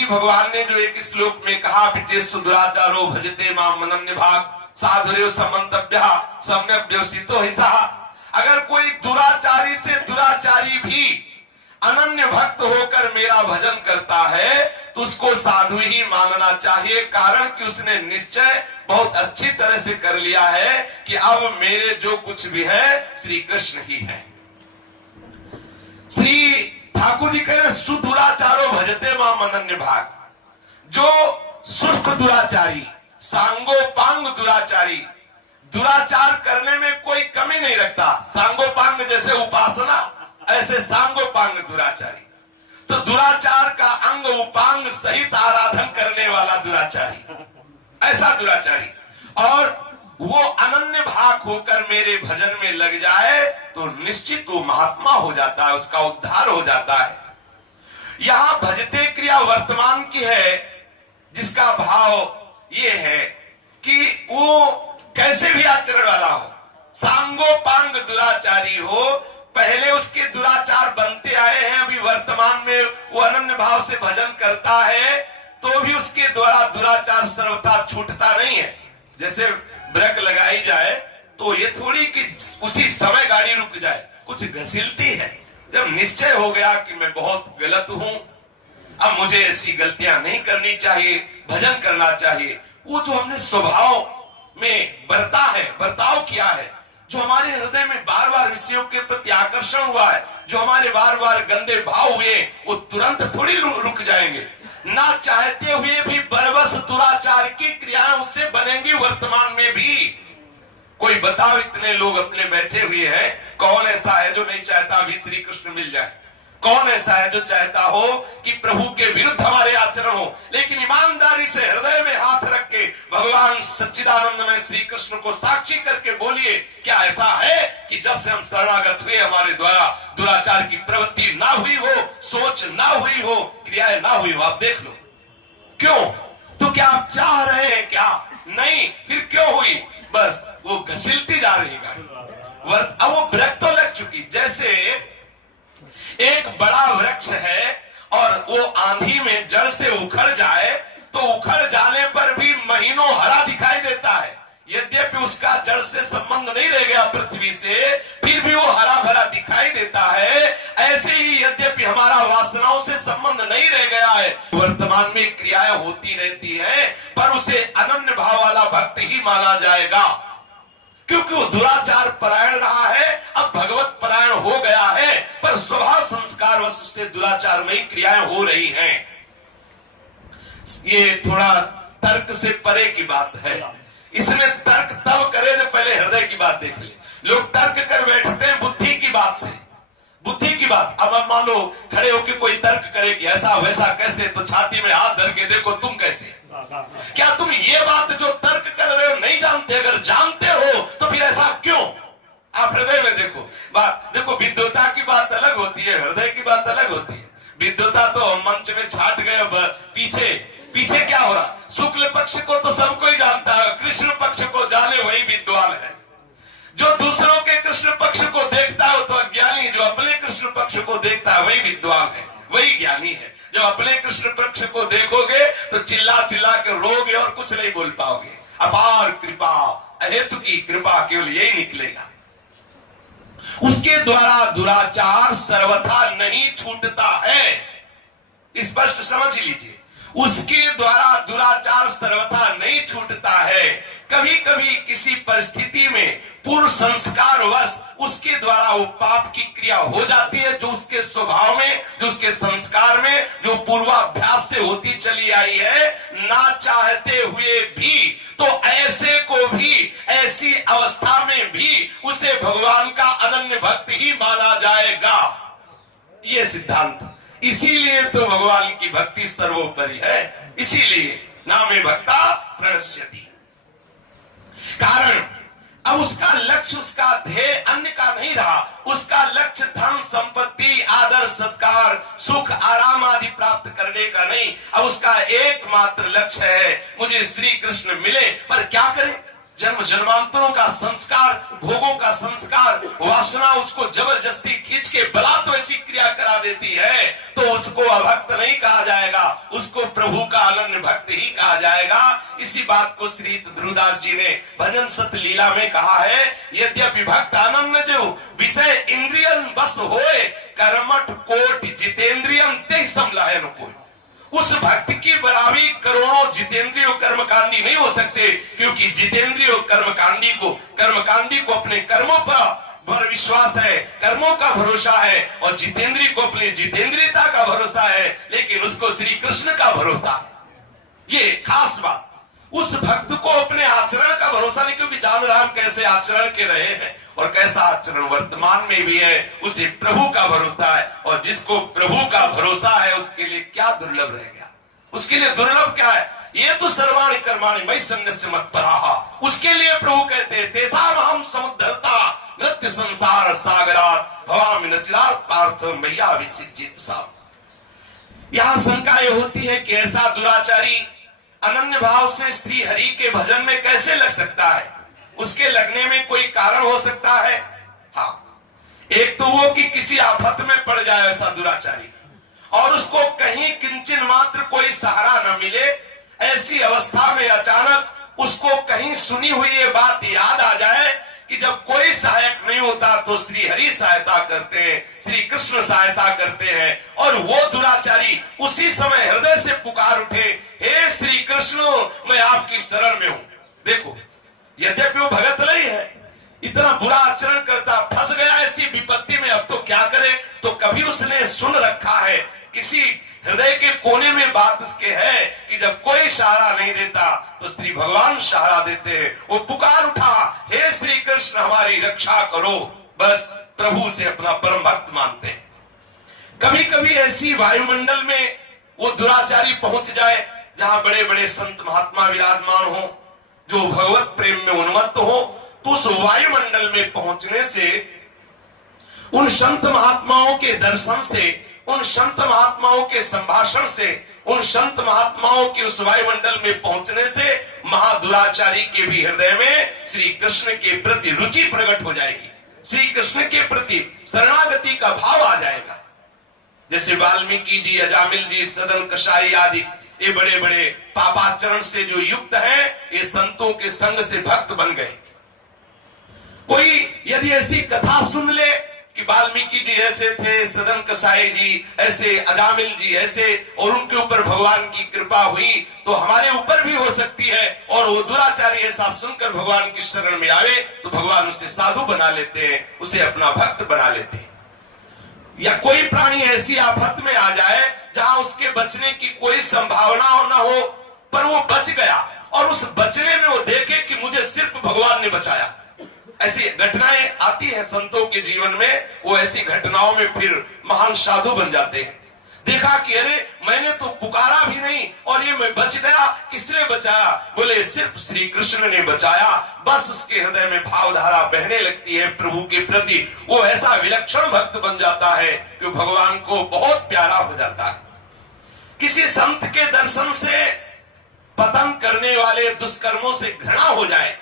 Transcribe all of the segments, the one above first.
श्री भगवान ने जो एक श्लोक में कहा, विचेषु दुराचारो भजते माम अनन्य भाग साधुर्यो समन्तव्य सम्यक व्यवस्थितो हिसा। अगर कोई दुराचारी से दुराचारी भी अनन्य भक्त होकर मेरा भजन करता है तो उसको साधु ही मानना चाहिए, कारण कि उसने निश्चय बहुत अच्छी तरह से कर लिया है कि अब मेरे जो कुछ भी है श्री कृष्ण ही है। श्री ठाकुर जी कह रहे सुदुराचारो भजते माम अनन्य भाग। जो सुष्ट दुराचारी, सांगोपांग दुराचारी, दुराचार करने में कोई कमी नहीं रखता, सांगोपांग जैसे उपासना ऐसे सांगोपांग दुराचारी, तो दुराचार का अंग उपांग सहित आराधन करने वाला दुराचारी, ऐसा दुराचारी, और वो अनन्य भाग होकर मेरे भजन में लग जाए तो निश्चित वो महात्मा हो जाता है, उसका उद्धार हो जाता है। यहां भजते क्रिया वर्तमान की है, जिसका भाव ये है कि वो कैसे भी आचरण वाला हो, सांगोपांग दुराचारी हो, पहले उसके दुराचार बनते आए हैं, अभी वर्तमान में वो अनन्य भाव से भजन करता है तो भी उसके द्वारा दुराचार सर्वथा छूटता नहीं है। जैसे ब्रेक लगाई जाए तो ये थोड़ी कि उसी समय गाड़ी रुक जाए, कुछ घसीलती है। जब निश्चय हो गया कि मैं बहुत गलत हूं, अब मुझे ऐसी गलतियां नहीं करनी चाहिए, भजन करना चाहिए, वो जो हमने स्वभाव में बर्ताव किया है, जो हमारे हृदय में बार बार विषयों के प्रति आकर्षण हुआ है, जो हमारे बार बार गंदे भाव हुए, वो तुरंत थोड़ी रुक जाएंगे। ना चाहते हुए भी बरबस दुराचार की क्रियाएं उससे बनेंगी वर्तमान में भी। कोई बताओ, इतने लोग अपने बैठे हुए हैं, कौन ऐसा है जो नहीं चाहता अभी श्री कृष्ण मिल जाए? कौन ऐसा है जो चाहता हो कि प्रभु के विरुद्ध हमारे आचरण हो? लेकिन ईमानदारी से हृदय में हाथ रख के भगवान सच्चिदानंद में श्री कृष्ण को साक्षी करके बोलिए, क्या ऐसा है कि जब से हम शरणागत हुए हमारे द्वारा दुराचार की प्रवृत्ति ना हुई हो, सोच ना हुई हो, क्रियाएं ना हुई हो? आप देख लो। क्यों? तो क्या आप चाह रहे हैं क्या? नहीं, फिर क्यों हुई? बस वो घसीलती जा रही गाड़ी। अब वो ब्रेक तो लग चुकी। जैसे एक बड़ा वृक्ष है और वो आंधी में जड़ से उखड़ जाए तो उखड़ जाने पर भी महीनों हरा दिखाई देता है, यद्यपि उसका जड़ से संबंध नहीं रह गया पृथ्वी से, फिर भी वो हरा भरा दिखाई देता है। ऐसे ही यद्यपि हमारा वासनाओं से संबंध नहीं रह गया है, वर्तमान में क्रियाएं होती रहती हैं, पर उसे अनन्य भाव वाला भक्त ही माना जाएगा, क्योंकि वो दुराचार परायण रहा है, अब भगवत परायण हो गया है, पर स्वभाव संस्कार वश उससे दुराचार में क्रियाएं हो रही हैं। ये थोड़ा तर्क से परे की बात है। इसमें तर्क तब करे जब पहले हृदय की बात देख ले। लोग तर्क कर बैठते हैं बुद्धि की बात से, बुद्धि की बात। अब मान लो खड़े होकर कोई तर्क करे कि ऐसा वैसा कैसे, तो छाती में हाथ धर के देखो तुम कैसे। क्या तुम ये बात जो तर्क कर रहे हो नहीं जानते? अगर जानते हो तो फिर ऐसा क्यों? आप हृदय में देखो। देखो, विद्वता की बात अलग होती है, हृदय की बात अलग होती है। विद्वता तो हम मंच में छाट गए, पीछे क्या हो रहा? शुक्ल पक्ष को तो सबको ही जानता है, कृष्ण पक्ष को जाने वही विद्वान है। जो दूसरों के कृष्ण पक्ष को देखता है वो तो अज्ञानी, जो अपने कृष्ण पक्ष को देखता है वही विद्वान है, वही ज्ञानी है। जब अपने कृष्ण पक्ष को देखोगे तो चिल्ला चिल्ला कर रोगे और कुछ नहीं बोल पाओगे। अपार कृपा, अहेतु की कृपा, केवल यही निकलेगा। उसके द्वारा दुराचार सर्वथा नहीं छूटता है, स्पष्ट समझ लीजिए। उसके द्वारा दुराचार सर्वथा नहीं छूटता है। कभी कभी किसी परिस्थिति में पूर्व संस्कार वश उसके द्वारा वो पाप की क्रिया हो जाती है, जो उसके स्वभाव में, जो उसके संस्कार में, जो पूर्वाभ्यास से होती चली आई है, ना चाहते हुए भी। तो ऐसे को भी, ऐसी अवस्था में भी उसे भगवान का अनन्य भक्त ही माना जाएगा, ये सिद्धांत। इसीलिए तो भगवान की भक्ति सर्वोपरि है, इसीलिए नामे भक्ता प्रणश्यति। कारण अब उसका लक्ष्य, उसका ध्येय अन्य का नहीं रहा। उसका लक्ष्य धन संपत्ति, आदर सत्कार, सुख आराम आदि प्राप्त करने का नहीं। अब उसका एकमात्र लक्ष्य है मुझे श्री कृष्ण मिले। पर क्या करें? जन्म जन्मांतरों का संस्कार, भोगों का संस्कार, वासना उसको जबरदस्ती खींच के बलात् वैसी क्रिया करा देती है, तो उसको अभक्त नहीं कहा जाएगा, उसको प्रभु का अनन्य भक्त ही कहा जाएगा। इसी बात को श्री ध्रुवदास जी ने भजन सत लीला में कहा है, यद्यपि भक्त अनन्य जो विषय इंद्रियन बस होए, कर्मठ कोट जितेंद्रियन ते समलायन कोई। उस भक्त की बराबरी करोड़ों जितेंद्रिय कर्मकांडी नहीं हो सकते, क्योंकि जितेंद्रिय कर्मकांडी को अपने कर्मों पर विश्वास है, कर्मों का भरोसा है, और जितेंद्रिय को अपनी जितेंद्रियता का भरोसा है, लेकिन उसको श्री कृष्ण का भरोसा है। ये खास बात, उस भक्त को अपने आचरण का भरोसा नहीं, क्योंकि जान राम कैसे आचरण के रहे हैं और कैसा आचरण वर्तमान में भी है, उसे प्रभु का भरोसा है। और जिसको प्रभु का भरोसा है उसके लिए क्या दुर्लभ रह गया, उसके लिए दुर्लभ क्या है? ये तो सर्वाणि कर्माणि मयि सन्न्यस्य मत्पराः, उसके लिए प्रभु कहते हैं तेषाम् अहं समुद्धर्ता नृत्य संसार सागरात् भवामि न चिरात् पार्थ मय्या विसिज्जित सा। यहां शंका ये होती है कि ऐसा दुराचारी अनन्य भाव से श्री हरि के भजन में कैसे लग सकता है? उसके लगने में कोई कारण हो सकता है। हाँ, एक तो वो कि किसी आफत में पड़ जाए ऐसा दुराचारी, और उसको कहीं किंचन मात्र कोई सहारा न मिले, ऐसी अवस्था में अचानक उसको कहीं सुनी हुई ये बात याद आ जाए कि जब कोई सहायक नहीं होता तो श्री हरि सहायता करते हैं, श्री कृष्ण सहायता करते हैं, और वो दुराचारी उसी समय हृदय से पुकार उठे, हे श्री कृष्ण मैं आपकी शरण में हूं। देखो, यद्यपि वो भगत नहीं है, इतना बुरा आचरण करता, फंस गया ऐसी विपत्ति में, अब तो क्या करे? तो कभी उसने सुन रखा है, किसी हृदय के कोने में बात उसके है कि जब कोई सहारा नहीं देता तो श्री भगवान सहारा देते हैं। वो पुकार उठा, हे श्री कृष्ण हमारी रक्षा करो, बस प्रभु से अपना परम भक्त मानते हैं। कभी कभी ऐसी वायुमंडल में वो दुराचारी पहुंच जाए जहां बड़े बड़े संत महात्मा विराजमान हो, जो भगवत प्रेम में उन्मत्त हो, तो उस वायुमंडल में पहुंचने से, उन संत महात्माओं के दर्शन से, उन संत महात्माओं के संभाषण से, उन संत महात्माओं के उस वायुमंडल में पहुंचने से महादुराचारी के भी हृदय में श्री कृष्ण के प्रति रुचि प्रकट हो जाएगी, श्री कृष्ण के प्रति शरणागति का भाव आ जाएगा। जैसे वाल्मीकि जी, अजामिल जी, सदन कसाई आदि ये बड़े बड़े पापाचरण से जो युक्त हैं, ये संतों के संग से भक्त बन गए। कोई यदि ऐसी कथा सुन ले कि वाल्मीकि जी ऐसे थे, सदन कसाई जी ऐसे, अजामिल जी ऐसे, और उनके ऊपर भगवान की कृपा हुई, तो हमारे ऊपर भी हो सकती है। और वो दुराचारी ऐसा सुनकर भगवान की शरण में आवे तो भगवान उसे साधु बना लेते हैं, उसे अपना भक्त बना लेते हैं। या कोई प्राणी ऐसी आफत में आ जाए जहां उसके बचने की कोई संभावना न हो, पर वो बच गया, और उस बचने में वो देखे कि मुझे सिर्फ भगवान ने बचाया। ऐसी घटनाएं आती हैं संतों के जीवन में, वो ऐसी घटनाओं में फिर महान साधु बन जाते हैं। देखा कि अरे मैंने तो पुकारा भी नहीं और ये मैं बच गया, किसने बचाया? बोले सिर्फ श्री कृष्ण ने बचाया। बस उसके हृदय में भावधारा बहने लगती है प्रभु के प्रति, वो ऐसा विलक्षण भक्त बन जाता है कि भगवान को बहुत प्यारा हो जाता है। किसी संत के दर्शन से पतन करने वाले दुष्कर्मों से घृणा हो जाए,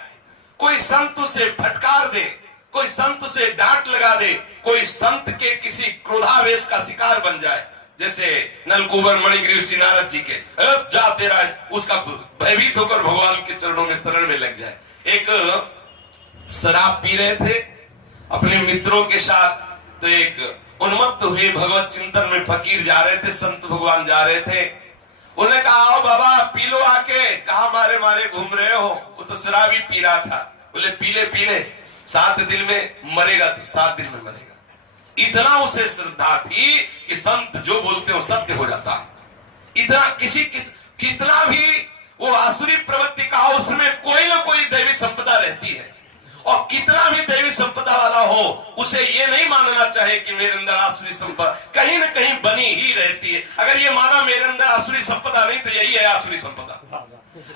कोई संत उसे फटकार दे, कोई संत उसे डांट लगा दे, कोई संत के किसी क्रोधावेश का शिकार बन जाए, जैसे नलकुबर मणिगिरी ऋषि नारद जी के, जा तेरा, उसका भयभीत होकर भगवान के चरणों में शरण में लग जाए। एक शराब पी रहे थे अपने मित्रों के साथ, तो एक उन्मत्त हुए भगवत चिंतन में फकीर जा रहे थे, संत भगवान जा रहे थे। उन्होंने कहा आओ बाबा पी लो आके, कहा मारे मारे घूम रहे हो? वो तो शराब ही पी रहा था। बोले पी ले 7 दिन में मरेगा, तो 7 दिन में मरेगा। इतना उसे श्रद्धा थी कि संत जो बोलते हो सत्य हो जाता है। इतना कितना भी वो आसुरी प्रवृत्ति का उसमें कोई ना कोई दैवी संपदा रहती है, और कितना भी दैवी संपदा वाला हो उसे ये नहीं मानना चाहिए कि मेरे अंदर आसुरी संपदा, कहीं न कहीं बनी ही रहती है। अगर ये माना मेरे अंदर आसुरी संपदा नहीं तो यही है आसुरी संपदा।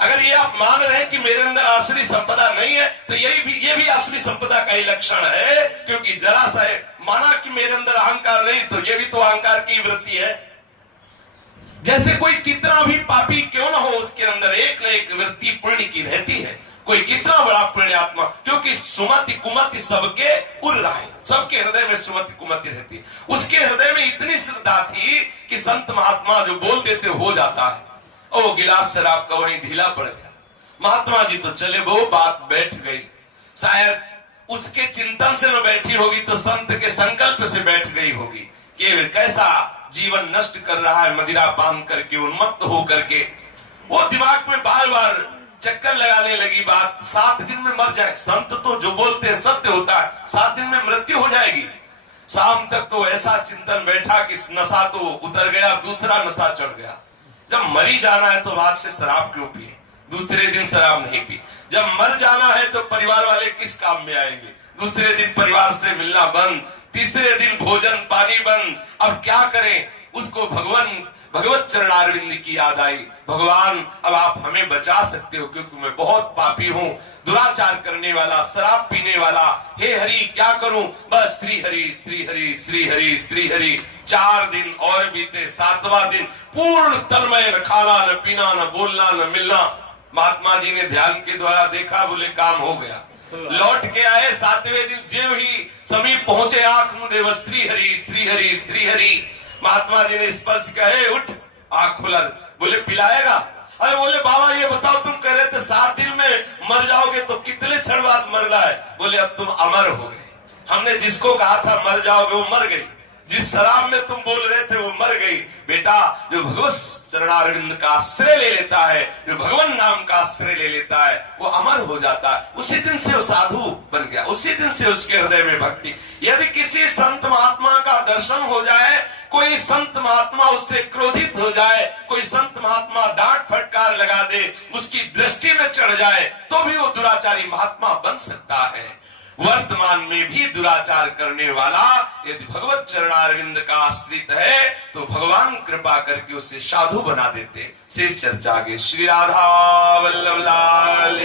अगर ये आप मान रहे हैं कि मेरे अंदर आसुरी संपदा नहीं है तो ये भी आसुरी संपदा का ही लक्षण है, क्योंकि जरा सा माना कि मेरे अंदर अहंकार नहीं तो ये भी तो अहंकार की वृत्ति है। जैसे कोई कितना भी पापी क्यों ना हो उसके अंदर एक न एक वृत्ति पुण्य की रहती है, कोई कितना बड़ा पुण्यात्मा, क्योंकि सुमति कुमति सबके उर रहा है, सबके हृदय में सुमति कुमति रहती है। उसके हृदय में इतनी श्रद्धा थी कि संत महात्मा जो बोल देते हो जाता है। और वो गिलास शराब का वहीं ढीला पड़ गया। महात्मा जी तो चले, वो बात बैठ गई। शायद उसके चिंतन से न बैठी होगी तो संत के संकल्प से बैठ गई होगी कि कैसा जीवन नष्ट कर रहा है, मदिरा पान करके, उन्मत्त हो करके। वो दिमाग में बार बार चक्कर लगाने लगी बात, 7 दिन में मर जाए। संत तो जो बोलते हैं सत्य होता है, 7 दिन में मृत्यु हो जाएगी। शाम तक तो ऐसा चिंतन बैठा कि नशा तो उतर गया, दूसरा नशा चढ़ गया। जब मरी जाना है तो रात से शराब क्यों पिए, दूसरे दिन शराब नहीं पी। जब मर जाना है तो परिवार वाले किस काम में आएंगे, दूसरे दिन परिवार से मिलना बंद, तीसरे दिन भोजन पानी बंद। अब क्या करें, उसको भगवत चरणारविंद की याद आई। भगवान अब आप हमें बचा सकते हो, क्योंकि मैं बहुत पापी हूँ, दुराचार करने वाला, शराब पीने वाला। हे हरि क्या करूं, बस श्री हरि श्री हरि श्री हरि श्री हरि। 4 दिन और बीते, 7वां दिन पूर्ण तन्मय, न खाना न पीना न बोलना न मिलना। महात्मा जी ने ध्यान के द्वारा देखा, बोले काम हो गया। लौट के आए 7वें दिन, जेव ही समीप पहुंचे, आंख मुंदे बस श्री हरि श्री हरि श्री हरि। महात्मा जी ने स्पर्श कहे, उठ, आंख खुला। बोले पिलाएगा? अरे बोले बाबा ये बताओ, तुम कह रहे थे 7 दिन में मर जाओगे, तो कितने क्षण बाद मरना है? बोले अब तुम अमर हो गए। हमने जिसको कहा था मर जाओगे वो मर गई, जिस शराब में तुम बोल रहे थे वो मर गई। बेटा, जो भगवत चरणारविंद का आश्रय ले लेता है, जो भगवान नाम का आश्रय ले लेता है, वो अमर हो जाता है। उसी दिन से वो साधु बन गया, उसी दिन से उसके हृदय में भक्ति। यदि किसी संत महात्मा का दर्शन हो जाए, कोई संत महात्मा उससे क्रोधित हो जाए, कोई संत महात्मा डांट फटकार लगा दे, उसकी दृष्टि में चढ़ जाए, तो भी वो दुराचारी महात्मा बन सकता है। वर्तमान में भी दुराचार करने वाला यदि भगवत चरणारविंद का आश्रित है तो भगवान कृपा करके उसे साधु बना देते। शेष चर्चा आगे। श्री राधा वल्लभ लाल।